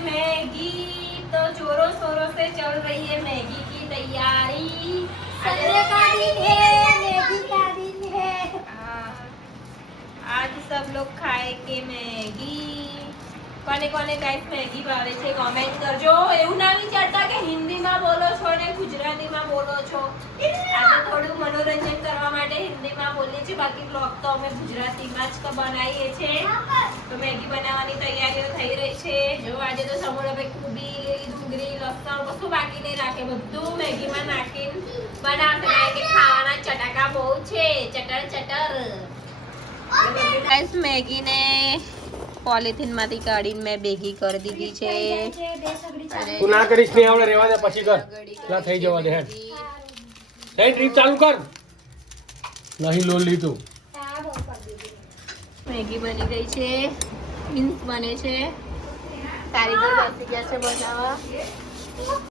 Maggi. तो जोरों शोरों से चल रही है मैगी की तैयारी। संडे का दिन है, मैगी का दिन है। आज सब लोग खाएंगे मैगी। કોને કોને ગાઈસ મેગી ભાવે છે કમેન્ટ કરજો। એવું ના વિચારતા કે હિન્દીમાં બોલો છો ને ગુજરાતીમાં બોલો છો। આજે થોડું મનોરંજન કરવા માટે હિન્દીમાં બોલીએ છીએ, બાકી બ્લોગ તો અમે ગુજરાતીમાં જ બનાવીએ છીએ। તો મેગી બનાવવાની તૈયારીઓ થઈ રહી છે। જો આજે તો સમોરાભાઈ કુબી, ડુંગળી, લસણ કશું બાકી નહીં રાખે, બધું મેગીમાં નાખીને બનાવશે કારણ કે ખાવાના ચટાકા બહુ છે, ચટર ચટર। ગાઈસ મેગીને પોલિથીન માંથી કાઢીને મેં ભેગી કરી દીધી છે। તું ના કરીશ નહીં આવડે રહેવા દે, પછી કર લા થઈ જવા દે હેડ થઈ ટ્રીપ ચાલુ કર નહીં લોન લીધું। મેગી બની ગઈ છે, મીન્સ બને છે, કારીગર બેસી ગયા છે બનાવવા।